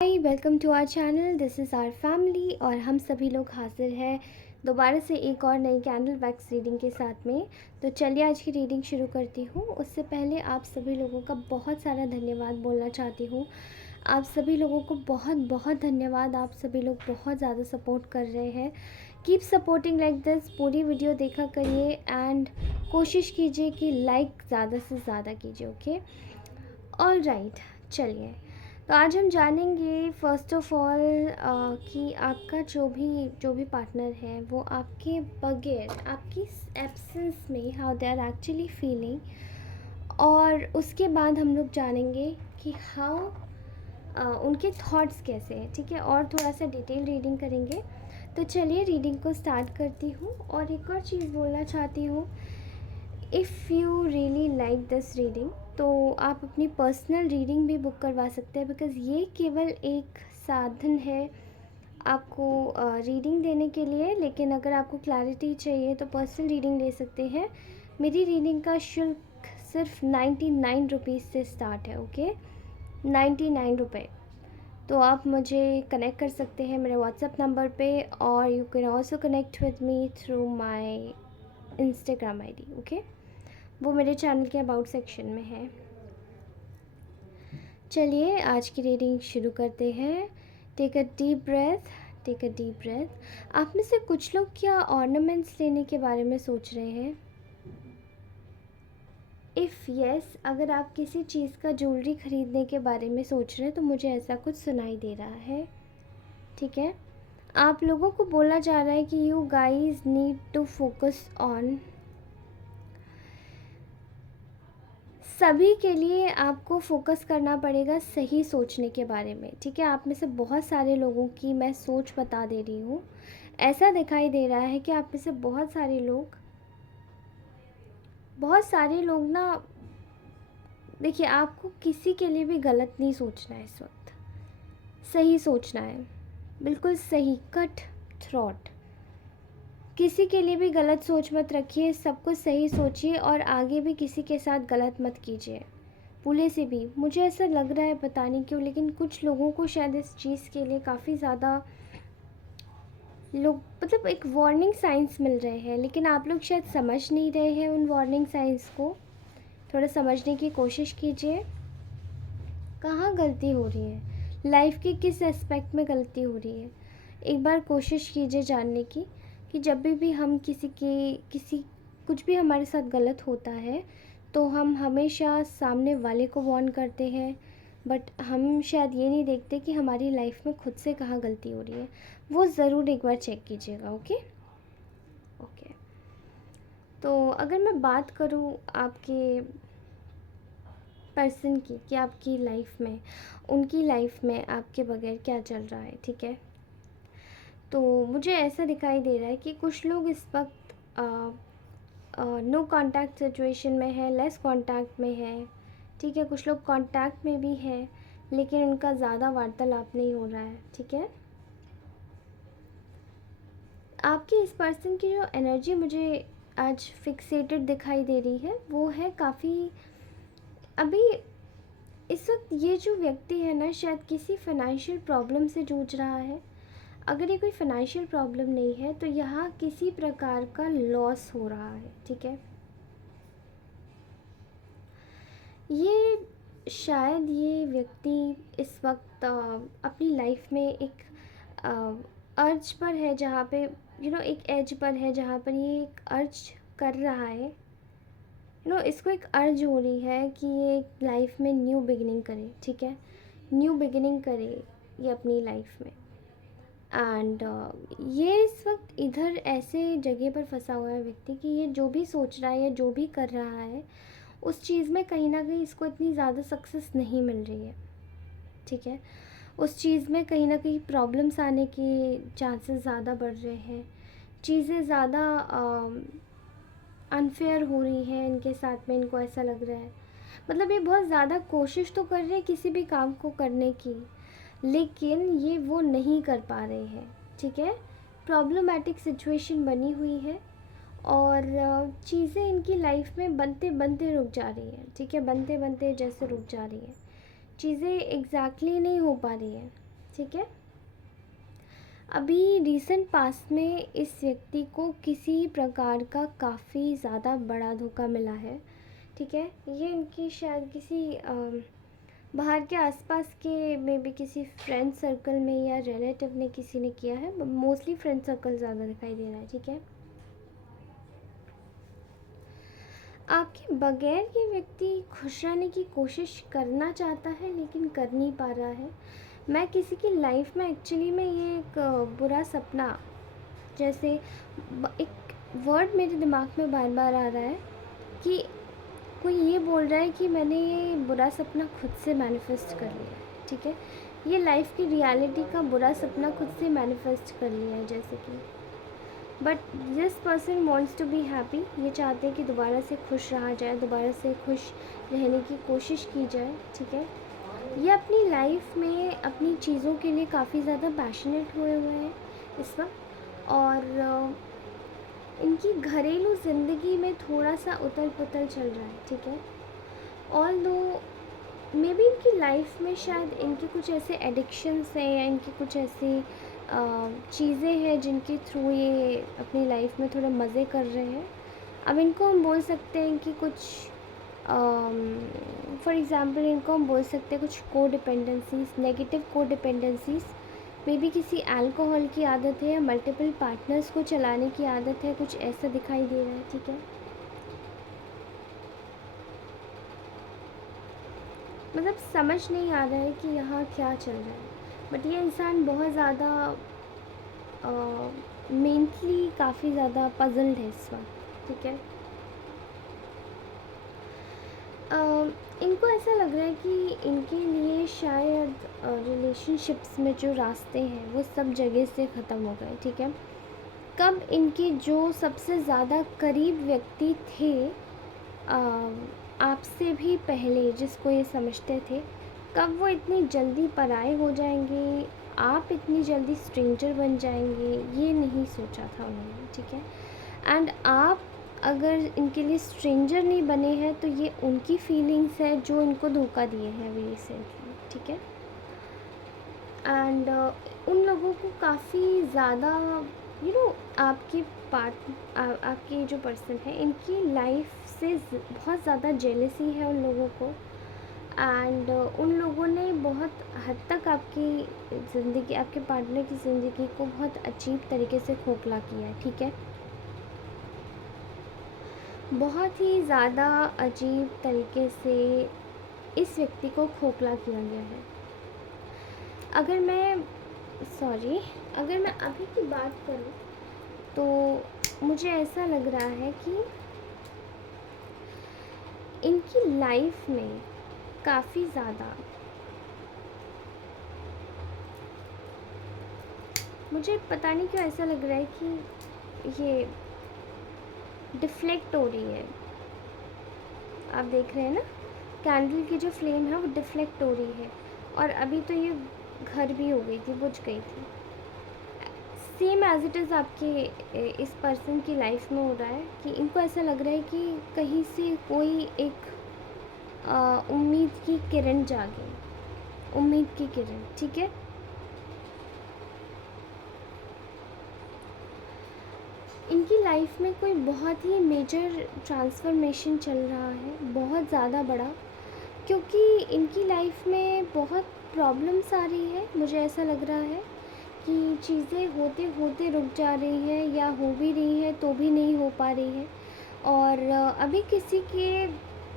Hi welcome to our channel. This is our family और हम सभी लोग हाजिर हैं दोबारा से एक और नई कैंडल वैक्स रीडिंग के साथ में। तो चलिए आज की रीडिंग शुरू करती हूँ। उससे पहले आप सभी लोगों का बहुत सारा धन्यवाद बोलना चाहती हूँ। आप सभी लोगों को बहुत बहुत धन्यवाद। आप सभी लोग बहुत ज़्यादा सपोर्ट कर रहे हैं। Keep supporting like this. पूरी वीडियो देखा करिए एंड कोशिश कीजिए कि लाइक ज़्यादा से ज़्यादा कीजिए। ओके, ऑल राइट, चलिए। तो आज हम जानेंगे फ़र्स्ट ऑफ ऑल कि आपका जो भी पार्टनर है वो आपके बगैर, आपकी एब्सेंस में how they are actually feeling. और उसके बाद हम लोग जानेंगे कि हाउ उनके थॉट्स कैसे हैं। ठीक है, और थोड़ा सा डिटेल रीडिंग करेंगे। तो चलिए रीडिंग को स्टार्ट करती हूँ। और एक और चीज़ बोलना चाहती हूँ, if you really like this reading तो आप अपनी पर्सनल रीडिंग भी बुक करवा सकते हैं, बिकॉज़ ये केवल एक साधन है आपको रीडिंग देने के लिए। लेकिन अगर आपको क्लैरिटी चाहिए तो पर्सनल रीडिंग ले सकते हैं। मेरी रीडिंग का शुल्क सिर्फ 99 रुपीज़ से स्टार्ट है। ओके, 99 रुपये। तो आप मुझे कनेक्ट कर सकते हैं मेरे व्हाट्सएप नंबर पे, और you can also connect with me through my Instagram ID। Okay, वो मेरे चैनल के अबाउट सेक्शन में है। चलिए आज की रीडिंग शुरू करते हैं। Take a deep breath, take a deep breath. आप में से कुछ लोग क्या ऑर्नामेंट्स लेने के बारे में सोच रहे हैं? इफ़ यस, अगर आप किसी चीज़ का ज्वेलरी ख़रीदने के बारे में सोच रहे हैं तो मुझे ऐसा कुछ सुनाई दे रहा है। ठीक है, आप लोगों को बोला जा रहा है कि you guys need to focus on, सभी के लिए आपको फोकस करना पड़ेगा सही सोचने के बारे में। ठीक है, आप में से बहुत सारे लोगों की मैं सोच बता दे रही हूँ। ऐसा दिखाई दे रहा है कि आप में से बहुत सारे लोग ना, देखिए, आपको किसी के लिए भी गलत नहीं सोचना है इस वक्त, सही सोचना है, बिल्कुल सही, कट थ्रॉट। किसी के लिए भी गलत सोच मत रखिए, सब कुछ सही सोचिए और आगे भी किसी के साथ गलत मत कीजिए। भूले से भी, मुझे ऐसा लग रहा है पता नहीं क्यों, लेकिन कुछ लोगों को शायद इस चीज़ के लिए काफ़ी ज़्यादा लोग, मतलब एक वार्निंग साइंस मिल रहे हैं, लेकिन आप लोग शायद समझ नहीं रहे हैं उन वार्निंग साइंस को। थोड़ा समझने की कोशिश कीजिए, कहाँ गलती हो रही है, लाइफ के किस एस्पेक्ट में गलती हो रही है। एक बार कोशिश कीजिए जानने की कि जब भी हम किसी कुछ भी हमारे साथ गलत होता है तो हम हमेशा सामने वाले को वार्न करते हैं, बट हम शायद ये नहीं देखते कि हमारी लाइफ में खुद से कहाँ गलती हो रही है। वो ज़रूर एक बार चेक कीजिएगा। Okay okay. तो अगर मैं बात करूँ आपके पर्सन की, कि आपकी लाइफ में, उनकी लाइफ में आपके बगैर क्या चल रहा है। ठीक है, तो मुझे ऐसा दिखाई दे रहा है कि कुछ लोग इस वक्त नो कांटेक्ट सिचुएशन में है, लेस कांटेक्ट में है। ठीक है, कुछ लोग कांटेक्ट में भी है लेकिन उनका ज़्यादा वार्तालाप नहीं हो रहा है। ठीक है, आपकी इस पर्सन की जो एनर्जी मुझे आज फिक्सेटेड दिखाई दे रही है वो है काफ़ी, अभी इस वक्त ये जो व्यक्ति है ना, शायद किसी फाइनेंशियल प्रॉब्लम से जूझ रहा है। अगर ये कोई फाइनेंशियल प्रॉब्लम नहीं है तो यहाँ किसी प्रकार का लॉस हो रहा है। ठीक है, ये शायद ये व्यक्ति इस वक्त अपनी लाइफ में एक अर्ज पर है, जहाँ पे एक एज पर है, जहाँ पर ये एक अर्ज कर रहा है। इसको एक अर्ज हो रही है कि ये लाइफ में न्यू बिगिनिंग करे। ठीक है, न्यू बिगिनिंग करे ये अपनी लाइफ में। एंड ये इस वक्त इधर ऐसे जगह पर फंसा हुआ है व्यक्ति कि ये जो भी सोच रहा है या जो भी कर रहा है उस चीज़ में कहीं ना कहीं इसको इतनी ज़्यादा सक्सेस नहीं मिल रही है। ठीक है, उस चीज़ में कहीं ना कहीं प्रॉब्लम्स आने के चांसेस ज़्यादा बढ़ रहे हैं, चीज़ें ज़्यादा अनफेयर हो रही हैं इनके साथ में, इनको ऐसा लग रहा है। मतलब ये बहुत ज़्यादा कोशिश तो कर रहे हैं किसी भी काम को करने की, लेकिन ये वो नहीं कर पा रहे हैं। ठीक है, प्रॉब्लमेटिक सिचुएशन बनी हुई है और चीज़ें इनकी लाइफ में बनते बनते रुक जा रही हैं। ठीक है, बनते बनते जैसे रुक जा रही हैं, चीज़ें एग्जैक्टली नहीं हो पा रही हैं। ठीक है। अभी रिसेंट पास्ट में इस व्यक्ति को किसी प्रकार का काफ़ी ज़्यादा बड़ा धोखा मिला है, ठीक है। ये इनकी शायद किसी बाहर के आसपास के मे बी किसी फ्रेंड सर्कल में या रिलेटिव ने किसी ने किया है, मोस्टली फ्रेंड सर्कल ज़्यादा दिखाई दे रहा है, ठीक है। आपके बगैर ये व्यक्ति खुश रहने की कोशिश करना चाहता है लेकिन कर नहीं पा रहा है। मैं किसी की लाइफ में एक्चुअली में ये एक बुरा सपना, जैसे एक वर्ड मेरे दिमाग में बार बार आ रहा है कि कोई ये बोल रहा है कि मैंने ये बुरा सपना खुद से मैनिफेस्ट कर लिया है, ठीक है। ये लाइफ की रियलिटी का बुरा सपना खुद से मैनिफेस्ट कर लिया है, जैसे कि but this person wants to be happy. ये चाहते हैं कि दोबारा से खुश रहा जाए, दोबारा से खुश रहने की कोशिश की जाए, ठीक है। ये अपनी लाइफ में अपनी चीज़ों के लिए काफ़ी ज़्यादा पैशनेट हुए हैं इस वक्त, और इनकी घरेलू ज़िंदगी में थोड़ा सा उथल पुथल चल रहा है, ठीक है। ऑल दो मे बी इनकी लाइफ में शायद इनके कुछ ऐसे एडिक्शंस हैं या इनकी कुछ ऐसी चीज़ें हैं जिनके थ्रू ये अपनी लाइफ में थोड़े मज़े कर रहे हैं। अब इनको हम बोल सकते हैं कि कुछ फॉर एग्ज़ाम्पल इनको हम बोल सकते हैं कुछ को डिपेंडेंसीज़, नेगेटिव को डिपेंडेंसीज़। मे बी किसी अल्कोहल की आदत है या मल्टीपल पार्टनर्स को चलाने की आदत है, कुछ ऐसा दिखाई दे रहा है, ठीक है। मतलब समझ नहीं आ रहा है कि यहाँ क्या चल रहा है, बट ये इंसान बहुत ज़्यादा मेंटली काफ़ी ज़्यादा पजल्ड है इस वक्त, ठीक है। इनको ऐसा लग रहा है कि इनके लिए शायद रिलेशनशिप्स में जो रास्ते हैं वो सब जगह से ख़त्म हो गए, ठीक है। कब इनके जो सबसे ज़्यादा करीब व्यक्ति थे, आपसे भी पहले जिसको ये समझते थे, कब वो इतनी जल्दी पराए हो जाएंगे, आप इतनी जल्दी स्ट्रेंजर बन जाएंगे, ये नहीं सोचा था उन्होंने, ठीक है। एंड आप अगर इनके लिए स्ट्रेंजर नहीं बने हैं तो ये उनकी फीलिंग्स है जो इनको धोखा दिए हैं अभी रिसेंटली, ठीक है। एंड उन लोगों को काफ़ी ज़्यादा आपके आपके जो पर्सन है इनकी लाइफ से बहुत ज़्यादा जेलसी है उन लोगों को। एंड उन लोगों ने बहुत हद तक आपकी ज़िंदगी, आपके पार्टनर की ज़िंदगी को बहुत अजीब तरीके से खोखला किया है, ठीक है। बहुत ही ज़्यादा अजीब तरीके से इस व्यक्ति को खोखला किया गया है। अगर मैं अभी की बात करूँ तो मुझे ऐसा लग रहा है कि इनकी लाइफ में काफ़ी ज़्यादा, मुझे पता नहीं क्यों ऐसा लग रहा है कि ये डिफ्लेक्ट हो रही है। आप देख रहे हैं ना, कैंडल की जो फ्लेम है वो डिफ्लेक्ट हो रही है, और अभी तो ये घर भी हो गई थी, बुझ गई थी। सेम एज इट इज़ आपके इस पर्सन की लाइफ में हो रहा है कि इनको ऐसा लग रहा है कि कहीं से कोई एक उम्मीद की किरण जागे, उम्मीद की किरण, ठीक है। इनकी लाइफ में कोई बहुत ही मेजर ट्रांसफॉर्मेशन चल रहा है, बहुत ज़्यादा बड़ा, क्योंकि इनकी लाइफ में बहुत प्रॉब्लम्स आ रही है। मुझे ऐसा लग रहा है कि चीज़ें होते होते रुक जा रही है, या हो भी रही है तो भी नहीं हो पा रही है, और अभी किसी के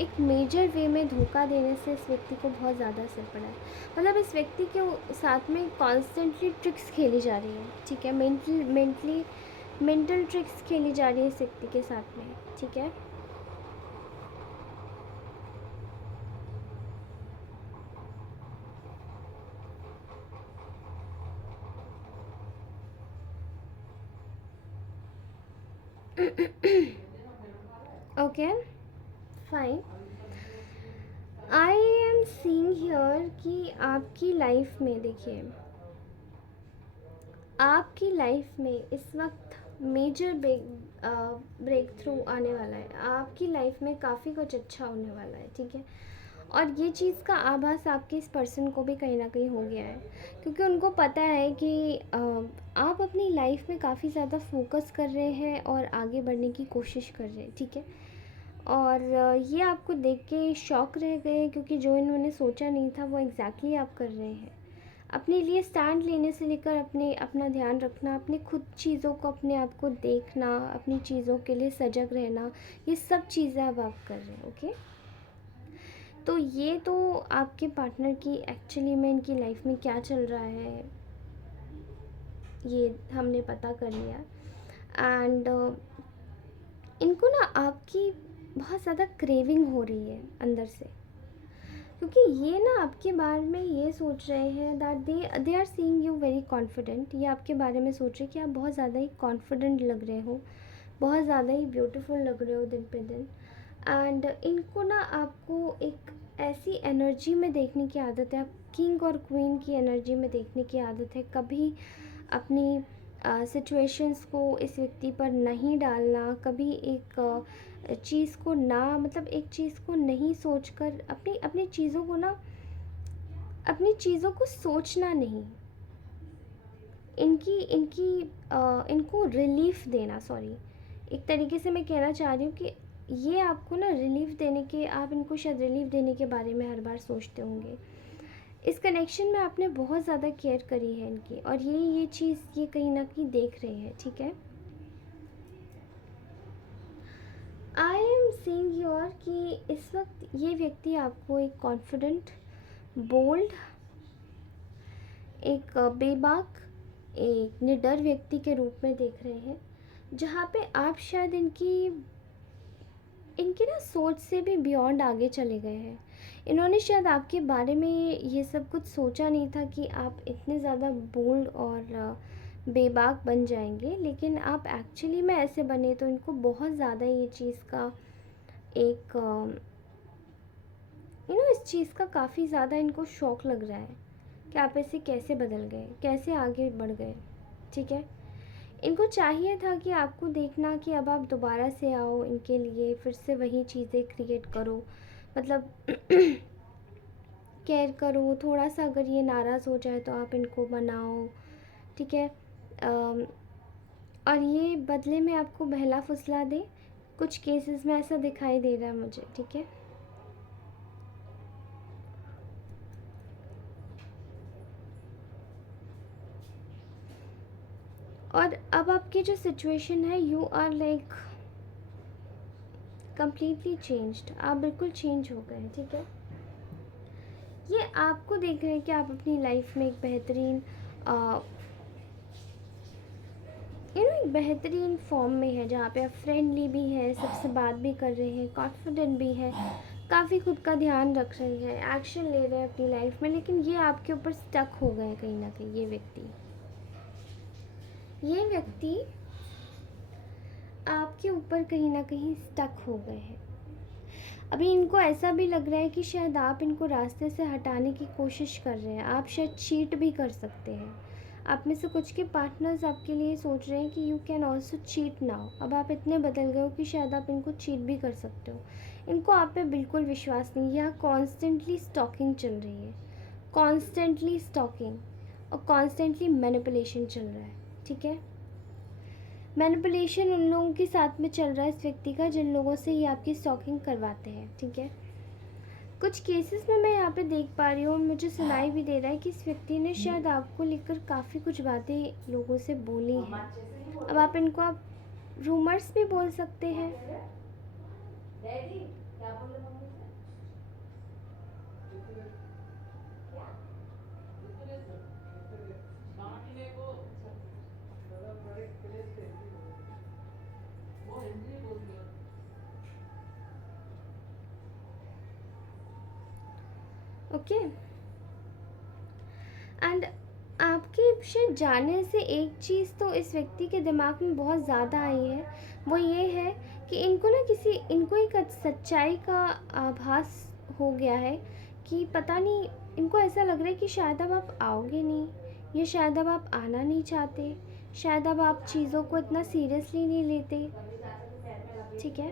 एक मेजर वे में धोखा देने से इस व्यक्ति को बहुत ज़्यादा असर पड़ा है। मतलब इस व्यक्ति के साथ में कॉन्स्टेंटली ट्रिक्स खेली जा रही है, ठीक है। मेंटल ट्रिक्स खेली जा रही है इस व्यक्ति के साथ में, ठीक है। Okay, fine. I am seeing here कि आपकी लाइफ में, देखिए, आपकी लाइफ में इस वक्त मेजर ब्रेक थ्रू आने वाला है। आपकी लाइफ में काफ़ी कुछ अच्छा होने वाला है, ठीक है। और ये चीज़ का आभास आपके इस पर्सन को भी कहीं न कहीं हो गया है, क्योंकि उनको पता है कि आप अपनी लाइफ में काफ़ी ज़्यादा फ़ोकस कर रहे हैं और आगे बढ़ने की कोशिश कर रहे हैं, ठीक है? और ये आपको देख के शॉक रह गए, क्योंकि जो इन्होंने सोचा नहीं था वो एग्ज़ैक्टली आप कर रहे हैं। अपने लिए स्टैंड लेने से लेकर अपना ध्यान रखना, अपने खुद चीज़ों को, अपने आप को देखना, अपनी चीज़ों के लिए सजग रहना, ये सब चीज़ें अब आप कर रहे हैं, ओके? तो ये तो आपके पार्टनर की एक्चुअली में इनकी लाइफ में क्या चल रहा है, ये हमने पता कर लिया। एंड इनको ना आपकी बहुत ज़्यादा क्रेविंग हो रही है अंदर से, क्योंकि ये ना आपके बारे में ये सोच रहे हैं that they are seeing you very confident. ये आपके बारे में सोच रहे हैं कि आप बहुत ज़्यादा ही कॉन्फिडेंट लग रहे हो, बहुत ज़्यादा ही ब्यूटीफुल लग रहे हो दिन पे दिन। एंड इनको ना आपको एक ऐसी एनर्जी में देखने की आदत है, आप किंग और क्वीन की एनर्जी में देखने की आदत है। कभी अपनी सिचुएशंस को इस व्यक्ति पर नहीं डालना, कभी एक चीज़ को ना, मतलब एक चीज़ को नहीं सोचकर अपनी अपनी चीज़ों को ना, अपनी चीज़ों को सोचना नहीं। इनकी इनकी इनको रिलीफ देना, सॉरी, एक तरीके से मैं कहना चाह रही हूँ कि ये आपको ना रिलीफ देने के, आप इनको शायद रिलीफ देने के बारे में हर बार सोचते होंगे। इस कनेक्शन में आपने बहुत ज़्यादा केयर करी है इनकी, और ये चीज़ ये कहीं ना कहीं देख रहे हैं, ठीक है? आई एम सीइंग योर कि इस वक्त ये व्यक्ति आपको एक कॉन्फिडेंट, बोल्ड, एक बेबाक, एक निडर व्यक्ति के रूप में देख रहे हैं, जहाँ पे आप शायद इनकी इनकी ना सोच से भी बियॉन्ड आगे चले गए हैं। इन्होंने शायद आपके बारे में ये सब कुछ सोचा नहीं था कि आप इतने ज़्यादा बोल्ड और बेबाक बन जाएंगे, लेकिन आप एक्चुअली में ऐसे बने, तो इनको बहुत ज़्यादा ये चीज़ का एक इस चीज़ का काफ़ी ज़्यादा इनको शौक लग रहा है कि आप ऐसे कैसे बदल गए, कैसे आगे बढ़ गए, ठीक है? इनको चाहिए था कि आपको देखना कि अब आप दोबारा से आओ इनके लिए, फिर से वही चीज़ें क्रिएट करो, मतलब केयर करो थोड़ा सा। अगर ये नाराज़ हो जाए तो आप इनको मनाओ, ठीक है? और ये बदले में आपको बहला फुसला दे, कुछ केसेस में ऐसा दिखाई दे रहा है मुझे, ठीक है? और अब आपकी जो सिचुएशन है, you are like completely changed, आप बिल्कुल चेंज हो गए, ठीक है? ये आपको देख रहे हैं कि आप अपनी लाइफ में एक बेहतरीन एक बेहतरीन फॉर्म में है, जहाँ पे आप फ्रेंडली भी हैं, सबसे बात भी कर रहे हैं, कॉन्फिडेंट भी है, काफ़ी खुद का ध्यान रख रहे हैं, एक्शन ले रहे हैं अपनी लाइफ में। लेकिन ये आपके ऊपर स्टक हो गए कहीं ना कहीं, ये व्यक्ति आपके ऊपर कहीं ना कहीं स्टक हो गए हैं। अभी इनको ऐसा भी लग रहा है कि शायद आप इनको रास्ते से हटाने की कोशिश कर रहे हैं, आप शायद चीट भी कर सकते हैं। आप में से कुछ के पार्टनर्स आपके लिए सोच रहे हैं कि you can also cheat now. अब आप इतने बदल गए हो कि शायद आप इनको चीट भी कर सकते हो। इनको आप पे बिल्कुल विश्वास नहीं, यहाँ कॉन्स्टेंटली स्टॉकिंग चल रही है, कॉन्स्टेंटली स्टॉकिंग, और कॉन्स्टेंटली मैनिपुलेशन चल रहा है, ठीक है? मैनिपुलेशन उन लोगों के साथ में चल रहा है इस व्यक्ति का, जिन लोगों से ये आपकी स्टॉकिंग करवाते हैं, ठीक है? कुछ केसेस में मैं यहाँ पे देख पा रही हूँ, मुझे सुनाई भी दे रहा है कि इस व्यक्ति ने शायद आपको लेकर काफ़ी कुछ बातें लोगों से बोली हैं। अब आप इनको आप रूमर्स भी बोल सकते हैं। ओके, एंड आपके शायद जाने से एक चीज़ तो इस व्यक्ति के दिमाग में बहुत ज़्यादा आई है, वो ये है कि इनको एक सच्चाई का आभास हो गया है कि पता नहीं, इनको ऐसा लग रहा है कि शायद अब आप आओगे नहीं, या शायद अब आप आना नहीं चाहते, शायद अब आप चीज़ों को इतना सीरियसली नहीं लेते, ठीक है?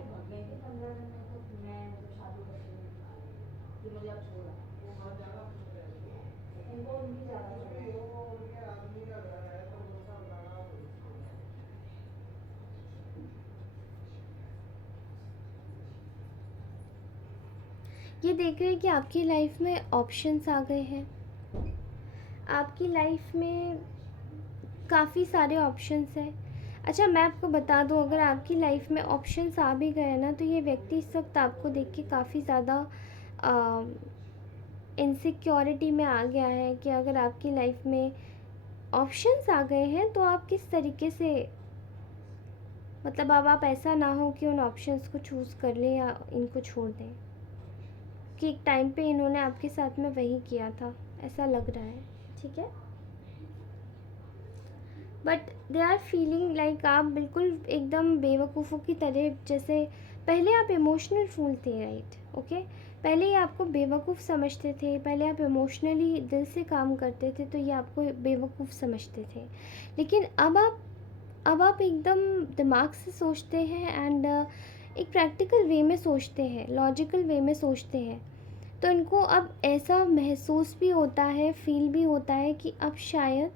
ये देख रहे हैं कि आपकी लाइफ में ऑप्शंस आ गए हैं। आपकी लाइफ में काफ़ी सारे ऑप्शंस हैं। अच्छा, मैं आपको बता दूं, अगर आपकी लाइफ में ऑप्शंस आ भी गए ना, तो ये व्यक्ति इस वक्त आपको देख के काफ़ी ज़्यादा इनसिक्योरिटी में आ गया है कि अगर आपकी लाइफ में ऑप्शंस आ गए हैं तो आप किस तरीके से, मतलब अब आप ऐसा ना हो कि उन ऑप्शंस को चूज़ कर लें या इनको छोड़ दें, कि एक टाइम पे इन्होंने आपके साथ में वही किया था, ऐसा लग रहा है। ठीक है, but they are feeling like आप बिल्कुल एकदम बेवकूफ़ों की तरह, जैसे पहले आप इमोशनल फूल थे, राइट? ओके, पहले ये आपको बेवकूफ़ समझते थे, पहले आप इमोशनली दिल से काम करते थे तो ये आपको बेवकूफ़ समझते थे। लेकिन अब आप एकदम दिमाग से सोचते हैं एंड एक प्रैक्टिकल वे में सोचते हैं, लॉजिकल वे में सोचते हैं। तो इनको अब ऐसा महसूस भी होता है, फील भी होता है कि अब शायद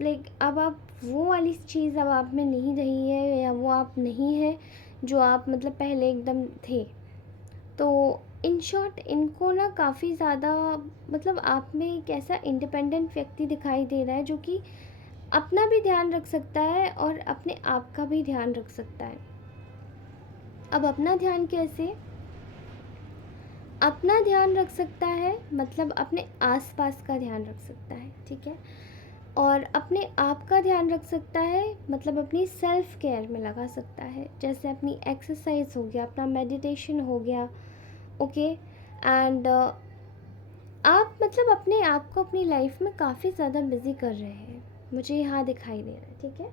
लाइक अब आप वो वाली चीज़ अब आप में नहीं रही है, या वो आप नहीं है जो आप मतलब पहले एकदम थे। तो इन शॉर्ट इनको ना काफ़ी ज़्यादा, मतलब आप में एक ऐसा इंडिपेंडेंट व्यक्ति दिखाई दे रहा है जो कि अपना भी ध्यान रख सकता है और अपने आप का भी ध्यान रख सकता है। अब अपना ध्यान कैसे? अपना ध्यान रख सकता है मतलब अपने आसपास का ध्यान रख सकता है, ठीक है? और अपने आप का ध्यान रख सकता है मतलब अपनी सेल्फ केयर में लगा सकता है, जैसे अपनी एक्सरसाइज हो गया, अपना मेडिटेशन हो गया, ओके? एंड आप मतलब अपने आप को अपनी लाइफ में काफ़ी ज़्यादा बिजी कर रहे हैं, मुझे यहाँ दिखाई दे रहा है, ठीक है?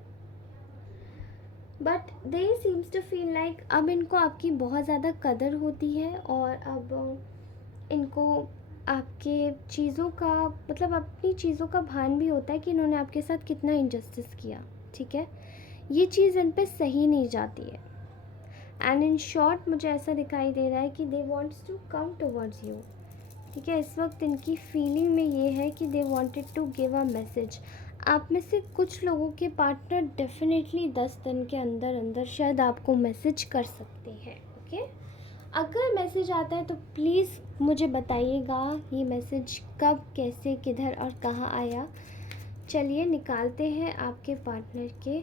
But they seems to feel like अब इनको आपकी बहुत ज़्यादा कदर होती है, और अब इनको आपके चीज़ों का, मतलब अपनी चीज़ों का भान भी होता है कि इन्होंने आपके साथ कितना इनजस्टिस किया, ठीक है? ये चीज़ इन पे सही नहीं जाती है। एंड इन शॉर्ट मुझे ऐसा दिखाई दे रहा है कि they wants to come towards you, ठीक है? इस वक्त इनकी फीलिंग में ये है कि they wanted to give a message. आप में से कुछ लोगों के पार्टनर डेफिनेटली 10 दिन के अंदर अंदर शायद आपको मैसेज कर सकते हैं, ओके? अगर मैसेज आता है तो प्लीज़ मुझे बताइएगा ये मैसेज कब, कैसे, किधर और कहाँ आया। चलिए निकालते हैं आपके पार्टनर के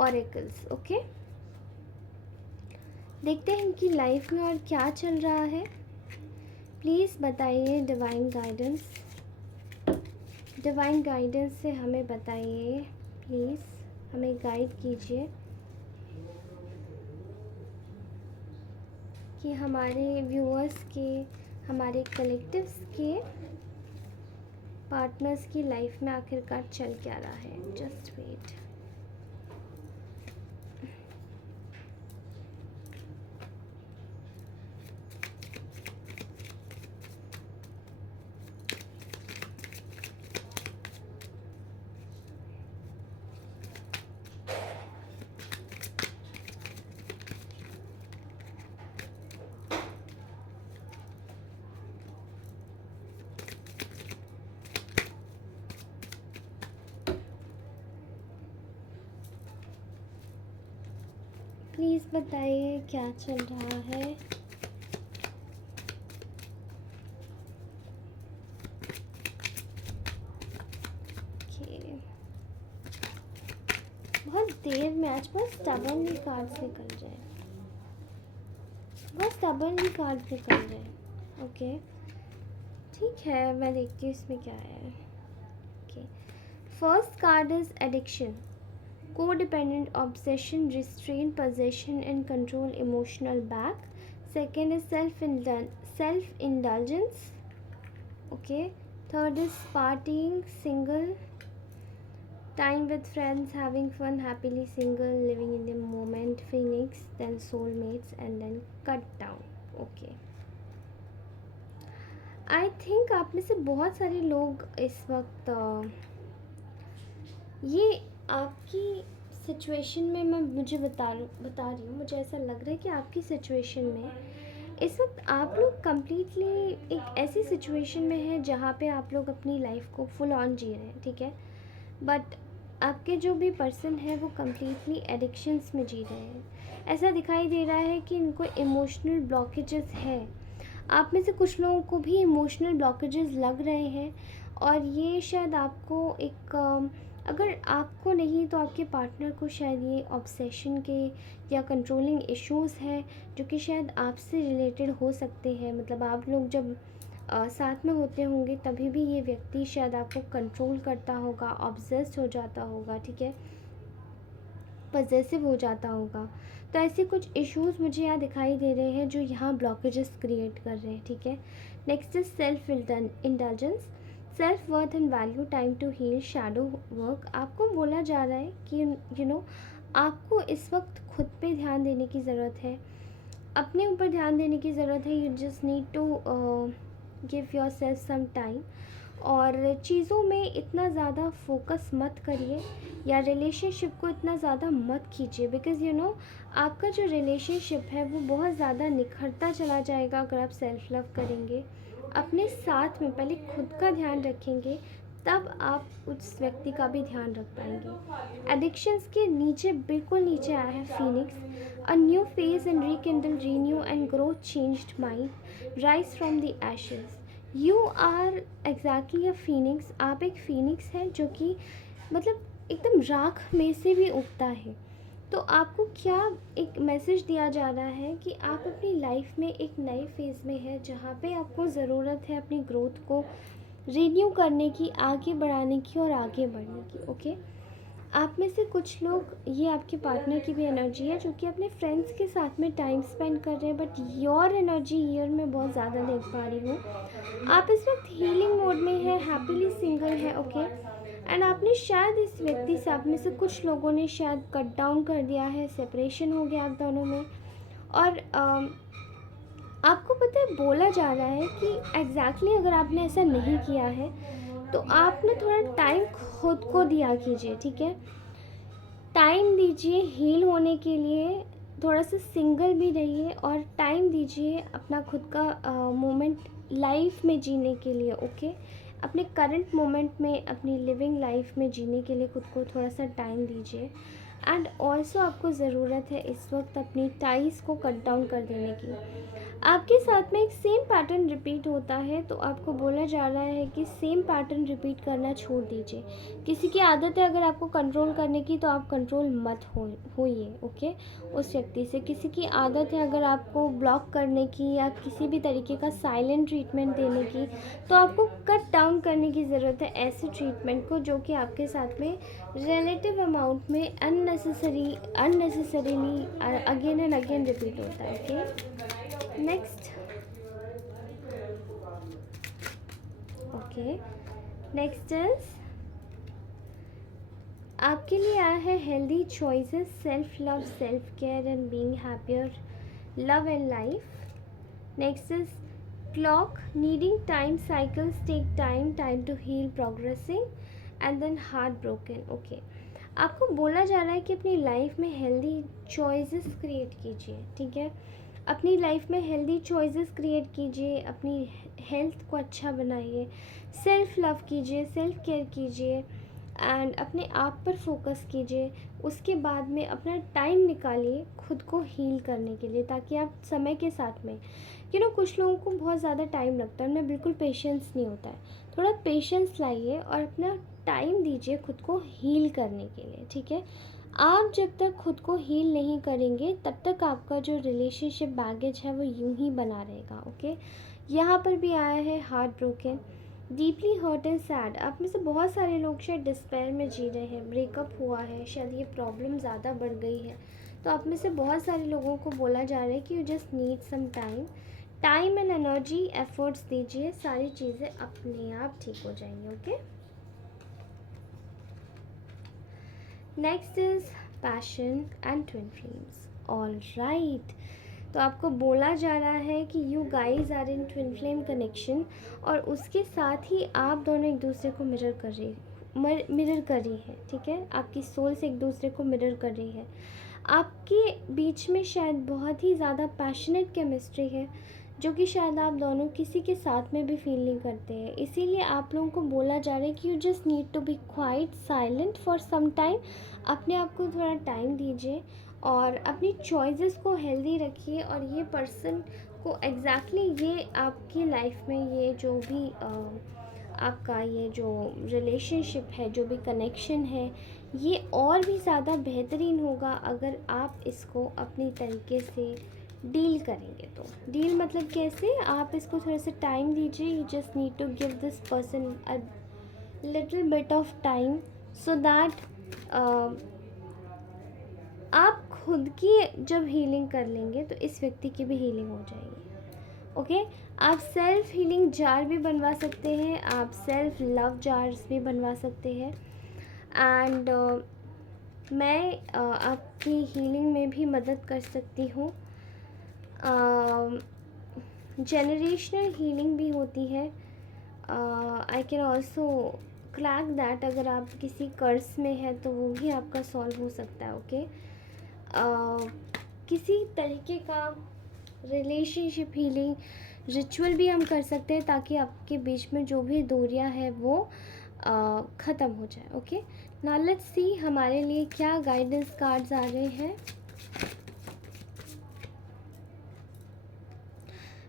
ऑरेकल्स, ओके? देखते हैं इनकी लाइफ में और क्या चल रहा है। प्लीज़ बताइए डिवाइन गाइडेंस, डिवाइन गाइडेंस से हमें बताइए, प्लीज़ हमें गाइड कीजिए कि हमारे व्यूअर्स के, हमारे कलेक्टिव्स के पार्टनर्स की लाइफ में आखिरकार चल क्या रहा है। Just wait. प्लीज़ बताइए क्या चल रहा है। ओके, बहुत देर में आज बहुत स्टबर्नली कार्ड्स निकल जाए, बहुत स्टबर्नली कार्ड्स निकल जाए। ओके ठीक है, मैं देखती हूँ इसमें क्या है। Okay, first card is addiction, codependent obsession, restraint, possession and control, emotional back. Second is self indulgence. Okay, third is partying, single, time with friends, having fun, happily single, living in the moment, phoenix, then soulmates and then cut down. Okay, I think आप में से बहुत सारे लोग इस वक्त ये आपकी सिचुएशन में, मैं मुझे बता रही हूँ, मुझे ऐसा लग रहा है कि आपकी सिचुएशन में इस वक्त आप लोग कम्प्लीटली एक ऐसी सिचुएशन में हैं जहाँ पे आप लोग अपनी लाइफ को फुल ऑन जी रहे हैं, ठीक है, बट आपके जो भी पर्सन है वो कम्प्लीटली एडिक्शंस में जी रहे हैं। ऐसा दिखाई दे रहा है कि इनको इमोशनल ब्लॉकेजेस है। आप में से कुछ लोगों को भी इमोशनल ब्लॉकेजेस लग रहे हैं, और ये शायद आपको एक अगर आपको नहीं तो आपके पार्टनर को शायद ये ऑब्सेशन के या कंट्रोलिंग इश्यूज़ है, जो कि शायद आपसे रिलेटेड हो सकते हैं। मतलब आप लोग जब साथ में होते होंगे तभी भी ये व्यक्ति शायद आपको कंट्रोल करता होगा, ऑब्सेस्ड हो जाता होगा, ठीक है, पजेसिव हो जाता होगा। तो ऐसे कुछ इश्यूज़ मुझे यहाँ दिखाई दे रहे हैं जो यहाँ ब्लॉकेजेस क्रिएट कर रहे हैं, ठीक है। Next is self indulgence, self worth and value, time to heal, shadow work. आपको बोला जा रहा है कि आपको इस वक्त खुद पे ध्यान देने की ज़रूरत है, अपने ऊपर ध्यान देने की ज़रूरत है। You just need to give your self some time, और चीज़ों में इतना ज़्यादा फोकस मत करिए या रिलेशनशिप को इतना ज़्यादा मत कीजिए, बिकॉज़ आपका जो रिलेशनशिप है वो बहुत ज़्यादा निखरता चला जाएगा अगर आप सेल्फ लव करेंगे। अपने साथ में पहले खुद का ध्यान रखेंगे, तब आप उस व्यक्ति का भी ध्यान रख पाएंगे। एडिक्शंस के नीचे, बिल्कुल नीचे आया है phoenix, a new phase and rekindle, renew and growth, changed mind, rise from the ashes. You are exactly a phoenix. आप एक फीनिक्स है जो कि मतलब एकदम राख में से भी उगता है। तो आपको क्या एक मैसेज दिया जा रहा है कि आप अपनी लाइफ में एक नए फेज़ में है जहाँ पे आपको ज़रूरत है अपनी ग्रोथ को रिन्यू करने की, आगे बढ़ाने की और आगे बढ़ने की, ओके। आप में से कुछ लोग, ये आपके पार्टनर की भी एनर्जी है जो कि अपने फ्रेंड्स के साथ में टाइम स्पेंड कर रहे हैं, बट योर एनर्जी ईयर में बहुत ज़्यादा देख पा रही हूँ। आप इस वक्त हीलिंग मोड में है, हैप्पीली सिंगल है, ओके। एंड आपने शायद इस व्यक्ति से, आप में से कुछ लोगों ने शायद कट डाउन कर दिया है, सेपरेशन हो गया आप दोनों में। और आपको पता है, बोला जा रहा है कि एग्जैक्टली अगर आपने ऐसा नहीं किया है तो आप ना थोड़ा टाइम खुद को दिया कीजिए, ठीक है। टाइम दीजिए हील होने के लिए, थोड़ा सा सिंगल भी रहिए और टाइम दीजिए अपना खुद का मोमेंट लाइफ में जीने के लिए, ओके। अपने करंट मोमेंट में, अपनी लिविंग लाइफ में जीने के लिए खुद को थोड़ा सा टाइम दीजिए। एंड ऑल्सो आपको ज़रूरत है इस वक्त अपनी टाइज को कट डाउन कर देने की। आपके साथ में एक सेम पैटर्न रिपीट होता है, तो आपको बोला जा रहा है कि सेम पैटर्न रिपीट करना छोड़ दीजिए। किसी की आदत है अगर आपको कंट्रोल करने की, तो आप कंट्रोल मत होइए, ओके, उस व्यक्ति से। किसी की आदत है अगर आपको ब्लॉक करने की या किसी भी तरीके का साइलेंट ट्रीटमेंट देने की, तो आपको कट डाउन करने की ज़रूरत है ऐसे ट्रीटमेंट को जो कि आपके साथ में रिलेटिव अमाउंट में unnecessarily again and again repeat होता है, okay. Next, okay, next is आपके लिए आया है healthy choices, self love, self care and being happier, love and life. Next is clock, needing time, cycles take time, time to heal, progressing, and then heart broken, okay. आपको बोला जा रहा है कि अपनी लाइफ में हेल्दी चॉइसेस क्रिएट कीजिए, ठीक है। अपनी लाइफ में हेल्दी चॉइसेस क्रिएट कीजिए, अपनी हेल्थ को अच्छा बनाइए, सेल्फ लव कीजिए, सेल्फ केयर कीजिए, एंड अपने आप पर फोकस कीजिए। उसके बाद में अपना टाइम निकालिए खुद को हील करने के लिए, ताकि आप समय के साथ में, कुछ लोगों को बहुत ज़्यादा टाइम लगता है, उनमें बिल्कुल पेशेंस नहीं होता है। थोड़ा पेशेंस लाइए और अपना टाइम दीजिए खुद को हील करने के लिए, ठीक है। आप जब तक खुद को हील नहीं करेंगे तब तक आपका जो रिलेशनशिप बैगेज है वो यूं ही बना रहेगा, ओके। यहाँ पर भी आया है heart broken, deeply hurt and sad. आप में से बहुत सारे लोग शायद डिस्पेयर में जी रहे हैं, ब्रेकअप हुआ है, शायद ये प्रॉब्लम ज़्यादा बढ़ गई है। तो आप में से बहुत सारे लोगों को बोला जा रहा है कि you just need some time and energy, efforts दीजिए, सारी चीज़ें अपने आप ठीक हो जाएंगी, okay. Next is passion and twin flames, all right. तो आपको बोला जा रहा है कि you guys are in twin flame connection, और उसके साथ ही आप दोनों एक दूसरे को मिरर कर रही है, ठीक है। आपकी सोल से एक दूसरे को मिरर कर रही है। आपके बीच में शायद बहुत ही ज़्यादा पैशनेट केमिस्ट्री है, जो कि शायद आप दोनों किसी के साथ में भी फील नहीं करते हैं। इसीलिए आप लोगों को बोला जा रहा है कि you just need to be quite silent for some time. अपने आप को थोड़ा टाइम दीजिए और अपनी चॉइसेस को हेल्दी रखिए, और ये पर्सन को एग्जैक्टली ये आपकी लाइफ में ये जो भी आपका ये जो रिलेशनशिप है, जो भी कनेक्शन है, ये और भी ज़्यादा बेहतरीन होगा अगर आप इसको अपनी तरीके से डील करेंगे। तो डील मतलब कैसे, आप इसको थोड़ा सा टाइम दीजिए। You just need to give this person a little bit of time so that आप खुद की जब हीलिंग कर लेंगे तो इस व्यक्ति की भी हीलिंग हो जाएगी। ओके आप सेल्फ हीलिंग जार भी बनवा सकते हैं, आप सेल्फ लव जार्स भी बनवा सकते हैं। एंड मैं आपकी हीलिंग में भी मदद कर सकती हूँ। जनरेशनल हीलिंग भी होती है। I can also crack that. अगर आप किसी कर्ज में है तो वो भी आपका सॉल्व हो सकता है। ओके किसी तरीके का रिलेशनशिप हीलिंग रिचुअल भी हम कर सकते हैं, ताकि आपके बीच में जो भी दूरियां है वो ख़त्म हो जाए। ओके नाउ लेट्स सी हमारे लिए क्या गाइडेंस कार्ड्स आ रहे हैं।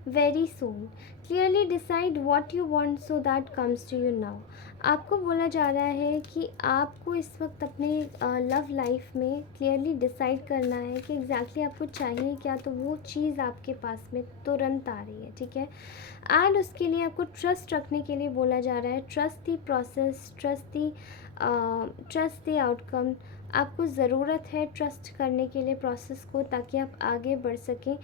Very soon clearly decide what you want so that comes to you now. आपको बोला जा रहा है कि आपको इस वक्त अपने लव लाइफ में क्लियरली डिसाइड करना है कि एग्जैक्टली आपको चाहिए क्या, तो वो चीज़ आपके पास में तुरंत आ रही है। ठीक है एंड उसके लिए आपको ट्रस्ट रखने के लिए बोला जा रहा है। Trust the process, trust the outcome. आपको ज़रूरत है ट्रस्ट करने के लिए प्रोसेस को, ताकि आप आगे बढ़ सकें।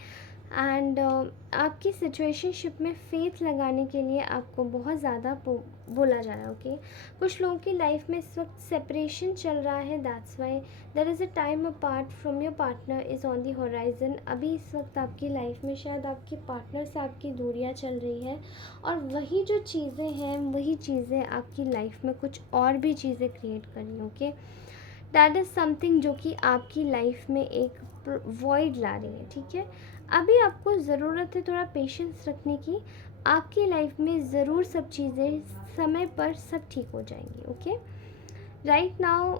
एंड आपकी सिचुएशनशिप में फेथ लगाने के लिए आपको बहुत ज़्यादा बोला जा रहा है। ओके कुछ लोगों की लाइफ में इस वक्त सेपरेशन चल रहा है, that's why there is a time apart from your partner is on the horizon. अभी इस वक्त आपकी लाइफ में शायद आपके पार्टनर से आपकी दूरियां चल रही है, और वही जो चीज़ें हैं वही चीज़ें आपकी लाइफ में कुछ और भी चीज़ें क्रिएट करी। ओके दैट इज़ समथिंग जो कि आपकी लाइफ में एक वॉइड ला रही है। ठीक है अभी आपको ज़रूरत है थोड़ा पेशेंस रखने की। आपकी लाइफ में ज़रूर सब चीज़ें समय पर सब ठीक हो जाएंगी। Okay right now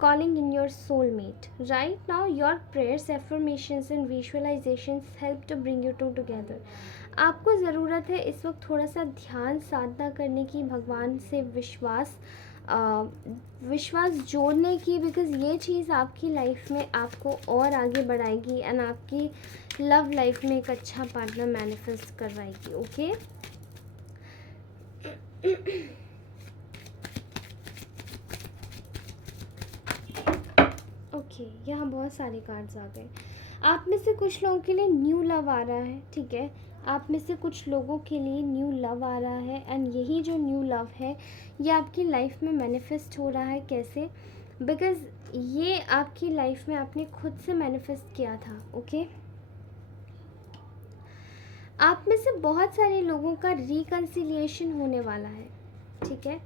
calling in your soulmate. Right now your prayers, affirmations and visualizations help to bring you two together. आपको ज़रूरत है इस वक्त थोड़ा सा ध्यान साधना करने की, भगवान से विश्वास जोड़ने की, बिकॉज़ ये चीज़ आपकी लाइफ में आपको और आगे बढ़ाएगी एंड आपकी लव लाइफ में एक अच्छा पार्टनर मैनिफेस्ट करवाएगी। ओके ओके यहाँ बहुत सारे कार्ड्स आ गए। आप में से कुछ लोगों के लिए न्यू लव आ रहा है। ठीक है आप में से कुछ लोगों के लिए न्यू लव आ रहा है, एंड यही जो न्यू लव है ये आपकी लाइफ में मैनिफेस्ट हो रहा है। कैसे, बिकॉज़ ये आपकी लाइफ में आपने खुद से मैनिफेस्ट किया था। ओके आप में से बहुत सारे लोगों का रिकन्सिलिएशन होने वाला है। ठीक है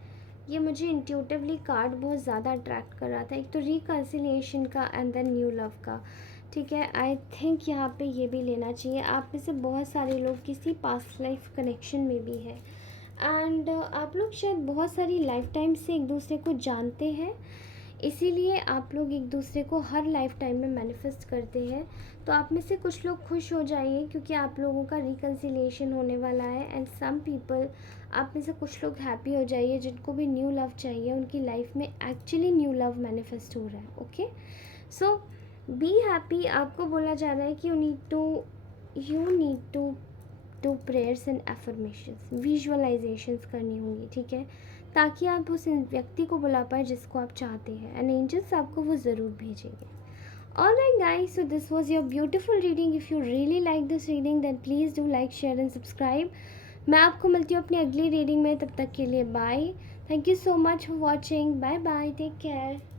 ये मुझे इंट्यूटिवली कार्ड बहुत ज़्यादा अट्रैक्ट कर रहा था, एक तो रिकन्सिलिएशन का एंड देन न्यू लव का। ठीक है आई थिंक यहाँ पे ये भी लेना चाहिए। आप में से बहुत सारे लोग किसी पास्ट लाइफ कनेक्शन में भी है, एंड आप लोग शायद बहुत सारी लाइफ टाइम से एक दूसरे को जानते हैं, इसीलिए आप लोग एक दूसरे को हर लाइफ टाइम में मैनिफेस्ट करते हैं। तो आप में से कुछ लोग खुश हो जाइए क्योंकि आप लोगों का रिकन्सिलिएशन होने वाला है, एंड सम पीपल आप में से कुछ लोग हैप्पी हो जाइए जिनको भी न्यू लव चाहिए, उनकी लाइफ में एक्चुअली न्यू लव मैनिफेस्ट हो रहा है। Okay so be happy. आपको बोला जा रहा है कि you need to do prayers and affirmations, visualizations करनी होंगी। ठीक है ताकि आप उस व्यक्ति को बुला पाए जिसको आप चाहते हैं, एंड एंजल्स आपको वो ज़रूर भेजेंगे। Alright guys, so this was your beautiful reading. If you really like this reading then please do like, share and subscribe. मैं आपको मिलती हूँ अपनी अगली रीडिंग में, तब तक के लिए bye. Thank you so much for watching. Bye bye, take care.